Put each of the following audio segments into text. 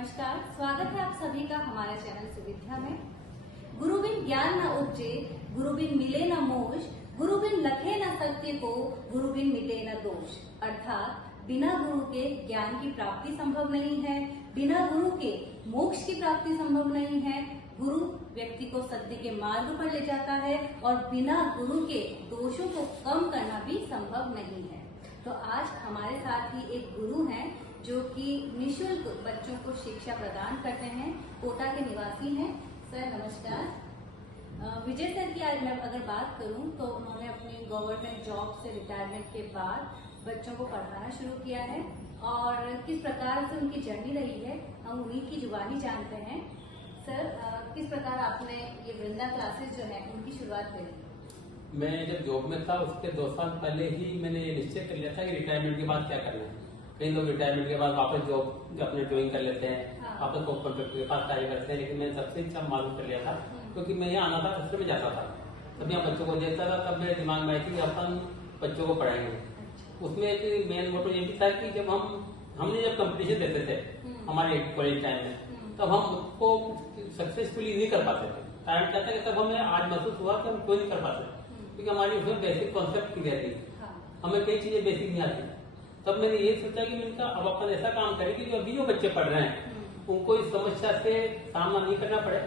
नमस्कार, स्वागत है आप सभी का हमारे चैनल सुविद्या में। गुरु बिन ज्ञान न उपजे, गुरु बिन मिले न मोक्ष, गुरु बिन लखे न सत्य को, गुरु बिन मिटे न दोष। अर्थात बिना गुरु के ज्ञान की प्राप्ति संभव नहीं है, बिना गुरु के मोक्ष की प्राप्ति संभव नहीं है। गुरु व्यक्ति को सत्य के मार्ग पर ले जाता है और बिना गुरु के दोषों को कम करना भी संभव नहीं है। तो आज हमारे साथ ही एक गुरु हैं जो कि निःशुल्क बच्चों को शिक्षा प्रदान करते हैं। कोटा के निवासी हैं। सर नमस्कार। विजय सर की आज मैं अगर बात करूं तो उन्होंने अपनी गवर्नमेंट जॉब से रिटायरमेंट के बाद बच्चों को पढ़ाना शुरू किया है और किस प्रकार से उनकी जर्नी रही है हम उन्हीं की जुबानी जानते हैं। सर किस प्रकार आपने ये वृंदा क्लासेस जो है उनकी शुरुआत करी? मैं जब जॉब में था उसके 2 साल पहले ही मैंने ये निश्चय कर लिया था कि रिटायरमेंट के बाद क्या करना है। कई लोग रिटायरमेंट के बाद वापस जॉब अपने ज्वाइन कर लेते हैं, वापस कॉन्ट्रैक्टर के पास कार्य करते हैं, लेकिन मैंने सबसे अच्छा मालूम कर लिया था क्योंकि मैं यहाँ आना था सबसे में जाता था, तब यहाँ बच्चों को देखता था, तब मेरे दिमाग में आई थी कि अपन बच्चों को पढ़ाएंगे। उसमें एक मेन मोटो ये भी था कि जब हमने जब कंपटीशन देते थे हमारे कॉलेज टाइम में, तब हम उसको सक्सेसफुली नहीं कर पाते थे। कारण क्या था कि तब हमें आज महसूस हुआ कि हम क्यों नहीं कर पाते, क्योंकि हमारी उसमें बेसिक कॉन्सेप्ट क्लियर थी, हमें कई चीजें बेसिक नहीं आती। तब मैंने ये सोचा कि मैंने कहा अब अपन ऐसा काम करें कि जो अभी जो बच्चे पढ़ रहे हैं उनको इस समस्या से सामना नहीं करना पड़े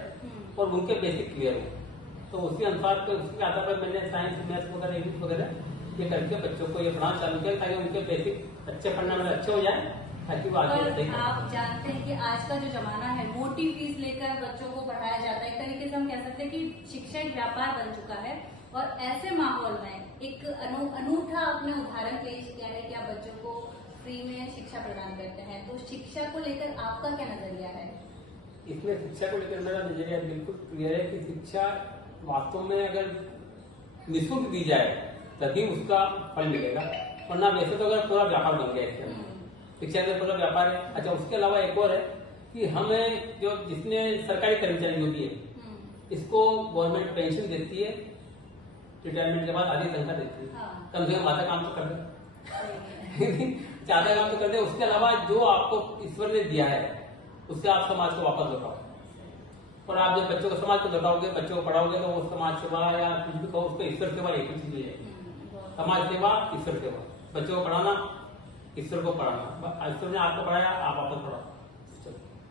और उनके बेसिक क्लियर हो। तो उसी अनुसार उसके आधार पर मैंने साइंस मैथ्स वगैरह इंग्लिश वगैरह ये करके बच्चों को ये पढ़ाना चालू किया ताकि उनके बेसिक अच्छे पढ़ने में अच्छे हो जाए, ताकि वो आगे। आप जानते हैं कि आज का जो जमाना है मोटी फीस लेकर बच्चों को पढ़ाया जाता है। एक तरीके से हम कह सकते हैं कि शिक्षा एक व्यापार बन चुका है और ऐसे माहौल में एक अनूठा अपने उदाहरण पेश किया है कि आप बच्चों को फ्री में शिक्षा प्रदान करते हैं। तो शिक्षा को लेकर आपका क्या नजरिया है? इसमें शिक्षा को लेकर मेरा नजरिया बिल्कुल क्लियर है कि शिक्षा वास्तव में अगर निःशुल्क दी जाए तभी उसका फल मिलेगा, वरना वैसे तो अगर पूरा व्यापार बन गया इसके शिक्षा का पूरा व्यापार है। अच्छा, उसके अलावा एक और है कि हमें जो जिसमें सरकारी कर्मचारी जो भी है इसको गवर्नमेंट पेंशन देती है, रिटायरमेंट के बाद आधी तनख्वाह देती है। कम से कम आधा काम तो कर दे, ज्यादा काम तो कर दे। उसके अलावा जो आपको ईश्वर ने दिया है उससे आप समाज को वापस लौटाओ, और आप जब बच्चों को समाज को लौटाओगे, बच्चों को पढ़ाओगे तो वो समाज सेवा या कुछ भी कहो उसको ईश्वर सेवा एक ही चीज है। समाज सेवा, ईश्वर सेवा। बच्चों को पढ़ाना, ईश्वर को पढ़ाना। ईश्वर ने आपको पढ़ाया, आप वापस पढ़ाओ।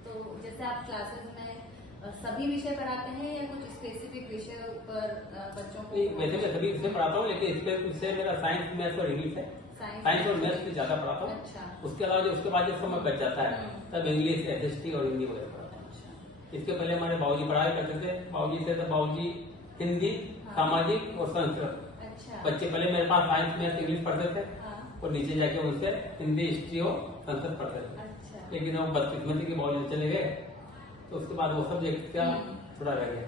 तो जैसे आप क्लासेस में सभी विषय पढ़ाते हैं या कुछ स्पेसिफिक विषय पर बच्चों को? वैसे मैं सभी विषय पढ़ाता हूँ, लेकिन इसके विषय मेरा साइंस मैथ्स और इंग्लिश है। साइंस और मैथ्स भी ज्यादा पढ़ाता हूँ। अच्छा। उसके अलावा जो उसके बाद जब समय बच जाता है तब इंग्लिश, एसएसटी और हिंदी वगैरह पढ़ाता हूँ। अच्छा। इसके पहले हमारे बाबूजी पढ़ाया करते थे, बाबूजी से तो बाबूजी हिंदी, सामाजिक और संस्कृत। अच्छा। बच्चे पहले मेरे पास साइंस मैथ्स इंग्लिश पढ़ते थे और नीचे जाके उनसे हिंदी, हिस्ट्री और संस्कृत पढ़ते थे। अच्छा। लेकिन वो बदकिस्मती के बाबूजी चले गए तो उसके बाद वो सब्जेक्ट क्या थोड़ा रह गया।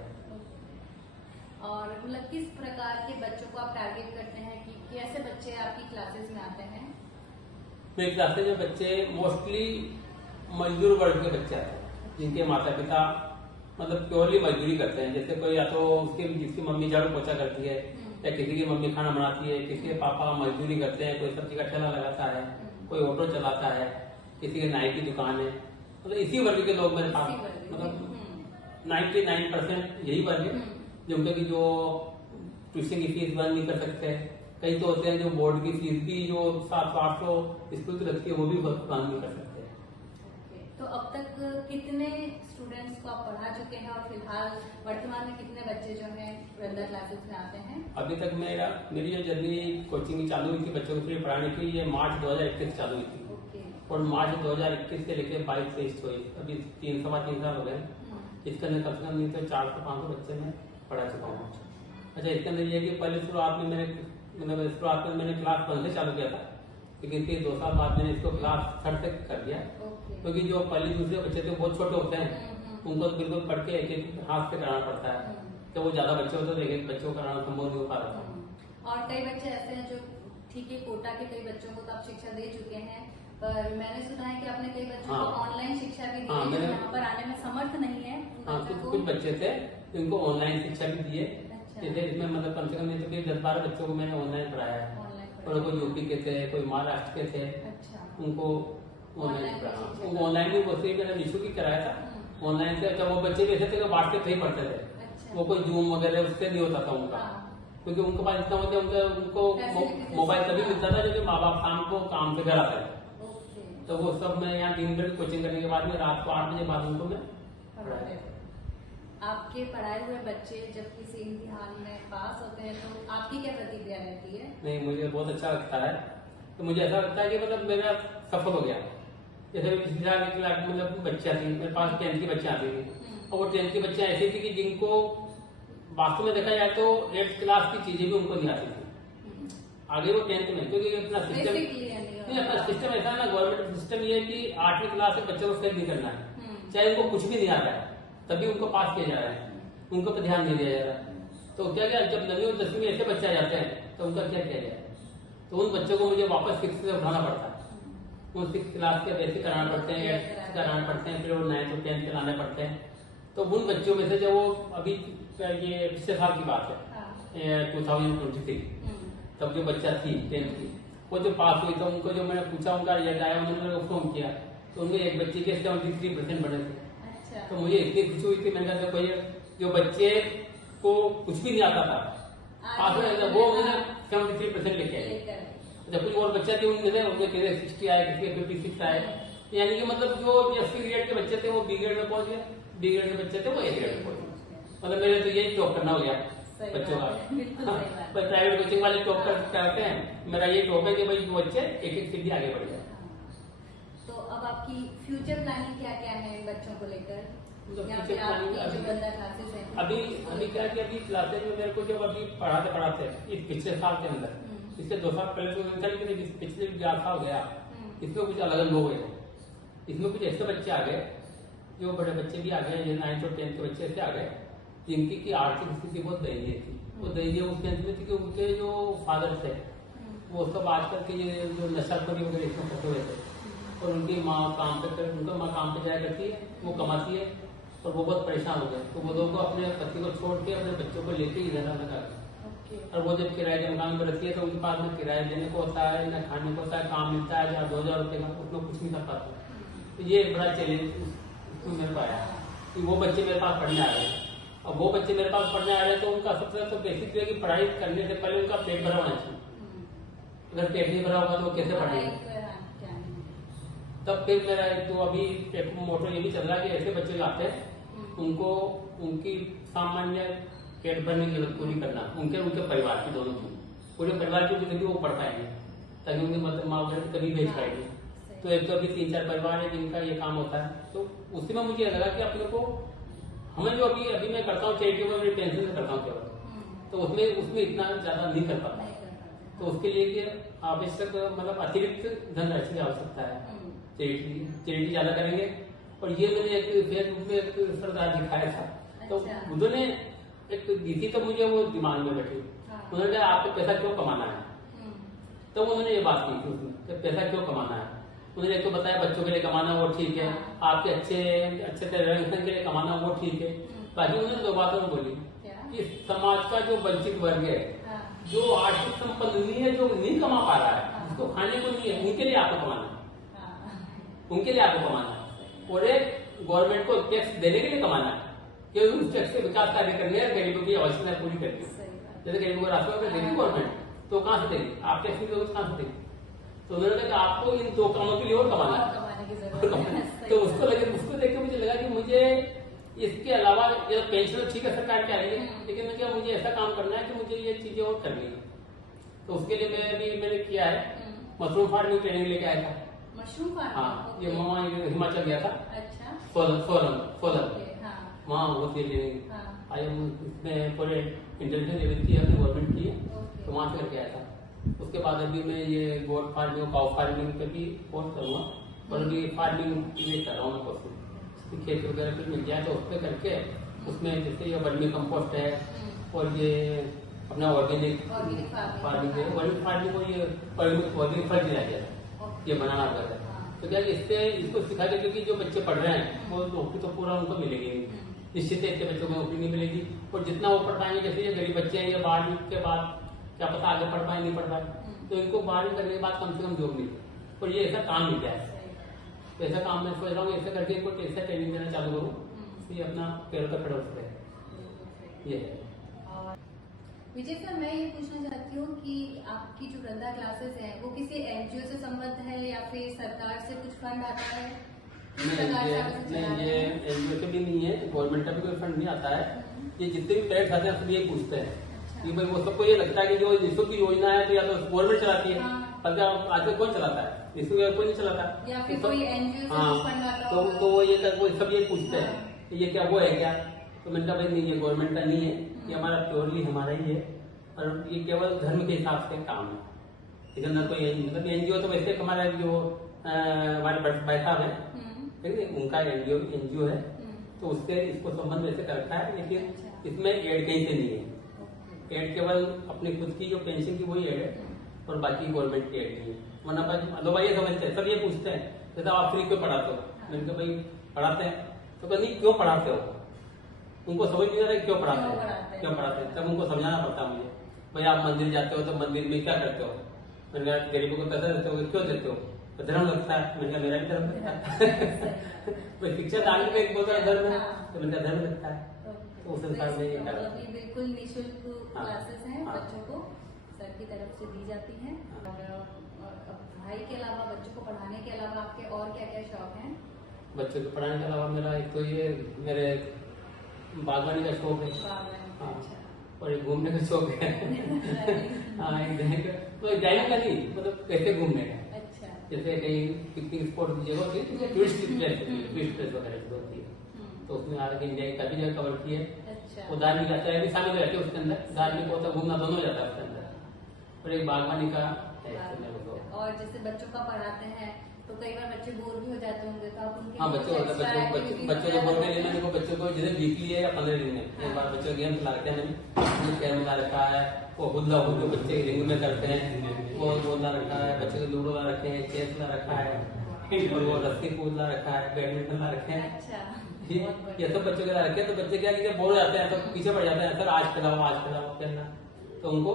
और मतलब किस प्रकार के बच्चों को आप टारगेट करते हैं कि कैसे बच्चे आपकी क्लासेस में आते हैं? मेरी क्लासेस में बच्चे मोस्टली मजदूर वर्ग के बच्चे आते हैं, जिनके माता पिता मतलब प्योरली मजदूरी करते हैं। जैसे कोई या तो जिसकी मम्मी झाड़ू पोछा करती है, या किसी की मम्मी खाना बनाती है, किसी के पापा मजदूरी करते हैं, कोई सब्जी का ठेला लगाता है, कोई ऑटो चलाता है, किसी की नाई की दुकान है। मतलब इसी वर्ग के लोग मेरे पास, मतलब 99% यही वर्ग है जिनके जो ट्यूशन की फीस बंद नहीं कर सकते। कई तो होते हैं जो बोर्ड की फीस भी जो 700-800 स्कूल की लगती है वो भी बंद नहीं कर सकते। तो अब तक कितने स्टूडेंट्स को आप पढ़ा चुके हैं और फिलहाल वर्तमान में कितने बच्चे जो हैं वृंदा क्लासेस में आते हैं? अभी तक मेरी जो जर्नी कोचिंग चालू हुई थी बच्चों को पढ़ाने की, ये मार्च 2021 चालू हुई थी और मार्च 2021 से लेकर 22-23 हुई। अभी 3-3.25 साल हो गए। इसके अंदर कम से कम नहीं तो 400-500 बच्चे मैं पढ़ा चुका हूँ। अच्छा, इसके अंदर ये कि पहले शुरुआत में मैंने क्लास 1 से चालू किया था, लेकिन फिर 2 साल बाद मैंने इसको क्लास 3 तक कर दिया, क्योंकि जो पहले दूसरे बच्चे थे बहुत छोटे होते हैं, उनको तो बिल्कुल पढ़ के एक हाथ से कराना पड़ता है। तो वो ज्यादा बच्चे होते हैं, एक बच्चों को कराना संभव नहीं हो पा रहा था। और कई बच्चे ऐसे हैं जो ठीक है कोटा के कई बच्चों को तो आप शिक्षा दे चुके हैं, पर मैंने सुना है कि आपने कई बच्चों को ऑनलाइन शिक्षा भी दी है, यहाँ पर आने में समर्थ नहीं है। कुछ बच्चे थे जिनको ऑनलाइन शिक्षा भी दी है। जैसे इसमें मतलब कम से कम नहीं तो 10-12 बच्चों को मैंने ऑनलाइन पढ़ाया है, और कोई यूपी के थे, कोई महाराष्ट्र के थे। अच्छा। उनको ऑनलाइन भी वैसे ही मैंने निशु की कराया था। ऑनलाइन से अच्छा वो बच्चे भी ऐसे थे व्हाट्सएप से ही पढ़ते थे। अच्छा। वो कोई जूम वगैरह उससे नहीं होता था उनका। क्योंकि उनके पास इतना होता उनको मोबाइल तभी मिलता था जब माँ बाप शाम को काम से घर आते थे। तो वो सब मैं यहाँ दिन भर कोचिंग करने के बाद में रात को 8 बजे बाद उनको मैं पढ़ाया। आपके पढ़ाए हुए बच्चे जब किसी इम्तिहान में पास होते हैं तो आपकी क्या प्रतिक्रिया रहती है? नहीं, मुझे बहुत अच्छा लगता है। तो मुझे ऐसा लगता है कि मतलब मेरा सफल हो गया। जैसे मतलब बच्चा थी मेरे पास 10th की बच्चे आती थी और वो 10th की बच्चे ऐसी थी कि जिनको वास्तव में देखा जाए तो 8th क्लास की चीजें भी उनको नहीं आती थी। आगे वो 10th में, क्योंकि अपना सिस्टम सिस्टम ऐसा है ना, गवर्नमेंट सिस्टम ये है कि 8वीं क्लास से बच्चों को फेल नहीं करना है, चाहे उनको कुछ भी नहीं आता है तभी उनको पास किया जा रहा है, उनको पर ध्यान नहीं दिया जा रहा है। तो क्या जब 9वीं और 10वीं में ऐसे बच्चे आ जाते हैं तो उनका क्या किया जाए? तो उन बच्चों को मुझे वापस 6th से उठाना पड़ता है। उन 6th क्लास के बेसिक कराना पड़ते हैं, 8th कराना पड़ते हैं, फिर वो 9th और 10th के लाने पड़ते हैं। तो उन बच्चों में से जब वो अभी ये पिछले साल की बात है 2023, तब जो बच्चा थी 10th की वो जो पास हुई तो उनको जो मैंने पूछा उनका रिजल्ट आया, उन्होंने फोन किया तो उनमें एक बच्चे के 73% बने थे। अच्छा। तो मुझे इतनी खुशी हुई थी। मैंने कहा कोई जो बच्चे को कुछ भी नहीं आता था पास हो वो मैंने 73% लेके आए। जब कुछ और बच्चे थे उनमें किसी 60 आए, किसी 56 आए, यानी कि मतलब जो 80 ग्रेड के बच्चे थे वो बी ग्रेड में पहुंच गए, बी ग्रेड के बच्चे थे वो ए ग्रेड में पहुंच गए। मतलब मेरे तो यही टॉप करना हो गया बच्चों का। प्राइवेट कोचिंग वाले टॉप करते हैं, मेरा ये टॉप है कि भाई बच्चे एक सीढ़ी आगे बढ़ जाए। तो अब आपकी फ्यूचर प्लानिंग क्या क्या है बच्चों को लेकर? अभी क्या कि अभी क्लासेज में मेरे को जब अभी पढ़ाते इस पिछले साल के अंदर, इससे 2 साल पहले तो पिछले 4 साल गया, इसमें कुछ अलग लोग गए। इसमें कुछ ऐसे बच्चे आ गए जो बड़े बच्चे भी आ गए, 9th और 10th के बच्चे ऐसे आ गए जिनकी की आर्थिक स्थिति बहुत दयनीय थी। वो दयनीय उस टेंथ में थी कि उनके जो फादर थे वो सब आजकल के ये जो नशाखोरी वगैरह इसमें फंसे हुए थे और उनकी माँ काम पे जाया करती है, वो कमाती है और वो बहुत परेशान हो गए। तो वो लोग अपने पति को छोड़ के अपने बच्चों को लेके इधर आना कर, और वो जब किराए के मकान में रहती है तो उनके पास में किराया देने को होता है, न खाने को होता है, काम मिलता है 1000-2000 रुपये का, उसमें कुछ नहीं कर पाते। तो ये एक बड़ा चैलेंज मेरे को आया कि वो बच्चे मेरे पास पढ़ने आ रहे हैं। और वो बच्चे मेरे पास पढ़ने आ रहे हैं तो उनका सबसे तो बेसिक है कि पढ़ाई करने से पहले उनका पेट भरा होना चाहिए। अगर पेट नहीं भरा होगा तो वो कैसे पढ़ेंगे? तब फिर मेरा तो अभी एक मोटो ये भी चल रहा है कि ऐसे बच्चे आते हैं उनको उनकी सामान्य पेट भरने की जरूरत पूरी करना, उनके परिवार की, दोनों की, पूरे परिवार की तभी वो पढ़ पाएंगे ताकि उनकी मतलब माँ बहन तभी भेज पाएंगे। तो एक तो अभी 3-4 परिवार है जिनका ये काम होता है। तो उसी में मुझे लगा कि अपने को हमें जो अभी मैं करता हूँ चैरिटी में टेंशन से करता हूँ केवल, तो उसमें इतना ज्यादा नहीं कर पाता। तो उसके लिए आवश्यक मतलब अतिरिक्त धनराशि की आवश्यकता है। चैरिटी ज्यादा करेंगे। और ये मैंने एक फेसबुक में एक सरदार दिखाया था। तो उन्होंने एक दी थी तो मुझे वो दिमाग में बैठी। उन्होंने कहा आपको पैसा क्यों कमाना है? तो उन्होंने ये बात की थी उसमें कि पैसा क्यों कमाना है। उन्होंने एक तो बताया बच्चों के लिए कमाना वो ठीक है, आपके अच्छे रंग के लिए कमाना वो ठीक है। बाकी उन्होंने 2 बातों में बोली कि समाज का जो वंचित वर्ग है, जो आर्थिक संपन्न नहीं है, जो नहीं कमा पा रहा है, जिसको खाने को नहीं है, उनके लिए आपको कमाना है, उनके लिए आपको कमाना है। और एक गवर्नमेंट को टैक्स देने के लिए कमाना है कि उस टैक्स से विकास कार्य करने हैं, गरीबों की आवश्यकता पूरी करनी है। जैसे गरीबों को राशन वगैरह देगी गवर्नमेंट, तो कहाँ से देगी? आप टैक्स नहीं दोगे कहाँ से देगी? तो उन्होंने कहा आपको इन 2 कामों के लिए और कमाना है। तो उसको देख के मुझे लगा कि मुझे इसके अलावा ये पेंशन ठीक है सरकार की आ रही है, लेकिन मुझे ऐसा काम करना है कि मुझे ये चीजें और करनी है। तो उसके लिए मैंने किया है मशरूम फार्मिंग ट्रेनिंग लेके आया था। Mushroom farming? हाँ, ये मामा हिमाचल गया था। अच्छा। सोलन वहाँ होती है ट्रेनिंग। आई इसमें पूरे इंटेलिजेंस लेवल की हमने गवर्नमेंट की है, तो वहाँ से करके आया था। उसके बाद अभी मैं ये गोट फार्मिंग, काउ फार्मिंग पे भी कोर्स करूँगा और अभी फार्मिंग कर रहा हूँ मैं कोर्स। खेती वगैरह फिर मिल जाए तो उस पर करके उसमें जैसे ये वर्मी कंपोस्ट है और ये अपना ऑर्गेनिक फार्मिंग है, ऑर्गेनिक फार्मिंग को ये ऑर्गेनिक फल दिया जाए, ये बनाना वगैरह। तो क्या इससे इसको सिखा दे, क्योंकि जो बच्चे पढ़ रहे हैं वो नौकरी तो पूरा उनको मिलेगी नहीं, निश्चित है इतने बच्चों को नौकरी नहीं मिलेगी। और जितना वो पढ़ पाएंगे, जैसे ये गरीब बच्चे हैं, ये 12वीं के बाद क्या पता आगे पढ़ पाए नहीं पढ़ पाए, तो इनको 12वीं करने के बाद कम से कम जॉब मिले और ये ऐसा काम मिल जाए। तो ऐसा काम मैं सोच रहा हूँ, ऐसा करके इनको ऐसा ट्रेनिंग देना चालू करूँ, ये अपना पैरों पर खड़े उठ रहे। ये है। विजय सर, मैं ये पूछना चाहती हूँ कि आपकी जो वृंदा क्लासेस हैं वो किसी एनजीओ से संबद्ध है या फिर सरकार से कुछ फंड आता है? नहीं, ये एनजीओ से भी नहीं है, गवर्नमेंट का भी कोई फंड नहीं आता है। ये जितने भी पेरेंट्स आते हैं सब ये पूछते हैं कि भाई वो सबको ये लगता है कि जो निःशुल्क की योजना है तो या तो गवर्नमेंट चलाती है, पर आजकल कौन चलाता है? निःशुल्क कोई नहीं चलाता, या फिर कोई एनजीओ से हाँ, फंड आता तो वो सब ये पूछते हैं कि ये क्या वो है क्या? तो मैंने कहा भाई नहीं, ये गवर्नमेंट का नहीं है, ये हमारा प्योरली हमारा ही है, और ये केवल धर्म के हिसाब से काम है। इधर न कोई मतलब एनजीओ तो वैसे हमारा जो हमारे बैठा है उनका एनजीओ है, तो उससे इसको संबंध वैसे करता है, लेकिन इसमें एड कहीं से नहीं है। एड केवल अपनी खुद की जो पेंशन की वही एड है, और बाकी गवर्नमेंट की एड नहीं है। वरना लोग ये समझते हैं, सब ये पूछते हैं जैसा आप फ्री क्यों पढ़ाते हो? मैंने कहा भाई पढ़ाते हैं, तो कहते नहीं क्यों पढ़ाते हो? उनको समझ नहीं आ रहा क्यों पढ़ाते हैं, तब उनको समझाना पड़ता मुझे। भाई आप मंदिर जाते हो तो मंदिर में क्या करते हो? मैंने कहा गरीबों को पैसा देते हो, क्यों देते हो? तो धर्म लगता है। मैंने कहा मेरा भी धर्म लगता है। शिक्षा दान में एक बहुत बड़ा धर्म है, तो मेरा धर्म लगता है। तो उस अनुसार में ये बिल्कुल निःशुल्क क्लासेस हैं, बच्चों को सर की तरफ से दी जाती हैं। और पढ़ाई के अलावा, बच्चों को पढ़ाने के अलावा आपके और क्या क्या शौक हैं? बच्चों को पढ़ाने के अलावा मेरा एक तो ये मेरे बागवानी का शौक है, हाँ, और एक घूमने का शौक है। हाँ, तो डाइनिंग का नहीं, मतलब कैसे घूमने का। अच्छा। जैसे कहीं पिकनिक स्पॉट की जगह होती है, टूरिस्ट प्लेस वगैरह होती है, तो उसमें आगे इंडिया की काफी जगह कवर की है। अच्छा। वो धार्मिक यात्रा भी शामिल रहती है उसके अंदर, धार्मिक होता घूमना दोनों हो जाता है उसके अंदर। और एक बागवानी का है। और जैसे बच्चों का पढ़ाते हैं तो कई बार बच्चे बोर भी हो जाते होंगे, तो आप उनके हाँ, बच्चों को बोलते हैं मैंने बच्चों को जैसे वीकली है या 15 दिन में एक बार बच्चों को गेम खिला रखे हैं, मैंने कैरम ला रखा है, वो हुल्ला हो जो बच्चे रिंग में करते हैं वो ला रखा है, बच्चे को लूडो ला रखे हैं, चेस ला रखा है, और वो रस्सी कूद ला रखा है, बैडमिंटन ला रखे हैं। ये सब बच्चों के ला रखे हैं। तो बच्चे क्या बोर हो जाते हैं, सब पीछे पड़ जाते हैं, सर आज खिलाओ खेलना, तो उनको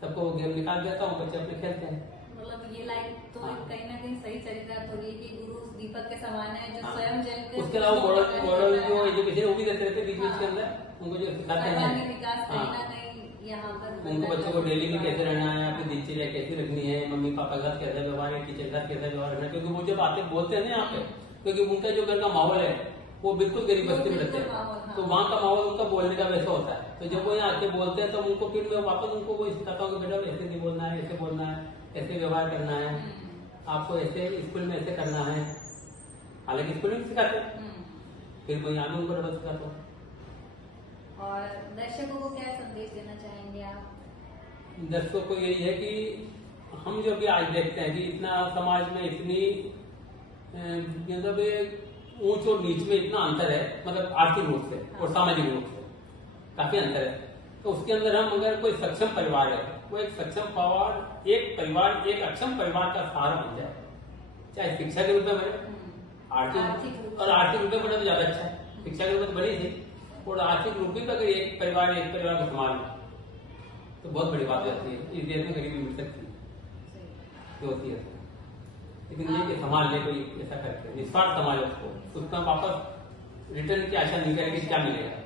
सबको गेम निकाल देता हूँ, बच्चे अपने खेलते हैं। मतलब ये लाइन तो कहीं ना कहीं सही चरितार्थ हो रही है कि गुरु उस दीपक के समान है जो स्वयं जल के। उसके अलावा मॉडल जो एजुकेशन वो भी देते रहते बीच बीच के अंदर, उनको जो सिखाते हैं विकास कहीं ना कहीं यहाँ पर उनको बच्चों को डेली में कैसे रहना है, अपनी दिनचर्या कैसे रखनी है, मम्मी पापा का कैसा व्यवहार है, टीचर का कैसा व्यवहार रखना है, क्योंकि वो जब बातें बोलते हैं ना यहाँ पे, क्योंकि उनका जो घर का माहौल है वो बिल्कुल गरीब बस्ती में रहते हैं, तो वहाँ का माहौल उनका बोलने का वैसा होता है। तो जब वो यहाँ आके बोलते हैं तो उनको फिर मैं वापस उनको वो सिखाता हूँ कि बेटा ऐसे नहीं बोलना है, ऐसे बोलना है, ऐसे व्यवहार करना है, आपको ऐसे स्कूल में ऐसे करना है। हालांकि स्कूल में सिखाते हैं, फिर मैं यहाँ उनको डबल सिखाता हूँ। और दर्शकों को क्या संदेश देना चाहेंगे आप? दर्शकों को यही है कि हम जो भी आज देखते हैं कि इतना समाज में इतनी मतलब ऊंच और नीच में इतना अंतर है, मतलब आर्थिक रूप से और सामाजिक रूप से काफी अंतर है। तो उसके अंदर हम अगर कोई सक्षम परिवार है, वो एक सक्षम परिवार एक अक्षम परिवार का सहारा बन जाए, चाहे शिक्षा के रूप में बने, आर्थिक रूप में बने तो ज्यादा अच्छा है। शिक्षा के रूप में तो बड़ी थी, और आर्थिक रूप में अगर एक परिवार को संभाल तो बहुत बड़ी बात होती है। इस देश में गरीबी मिट सकती होती है, लेकिन ये संभाल ले कोई ऐसा करके निस्वार्थ समाज उसको, उसका वापस रिटर्न की आशा नहीं करेगी क्या मिलेगा,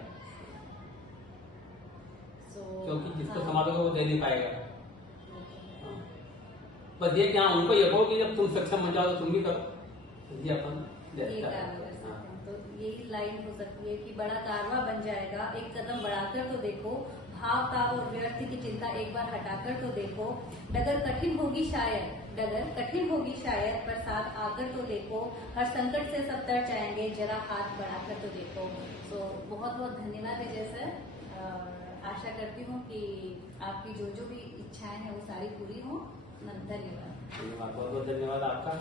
क्योंकि जिसको संभालोगे वो दे नहीं पाएगा। बस ये क्या उनको ये कहो कि जब तुम सक्षम बन जाओ तो तुम भी करो, ये अपन तो यही लाइन हो सकती है कि बड़ा कारवा बन जाएगा, एक कदम बढ़ाकर तो देखो, भाव ताव और व्यर्थ की चिंता एक बार हटाकर तो देखो, डगर कठिन होगी शायद पर साथ आकर तो देखो, हर संकट से सब तर जाएंगे, जरा हाथ बढ़ाकर तो देखो। तो बहुत बहुत धन्यवाद विजय सर। आशा करती हूँ कि आपकी जो भी इच्छाएं हैं वो सारी पूरी हों। धन्यवाद। बहुत बहुत धन्यवाद आपका।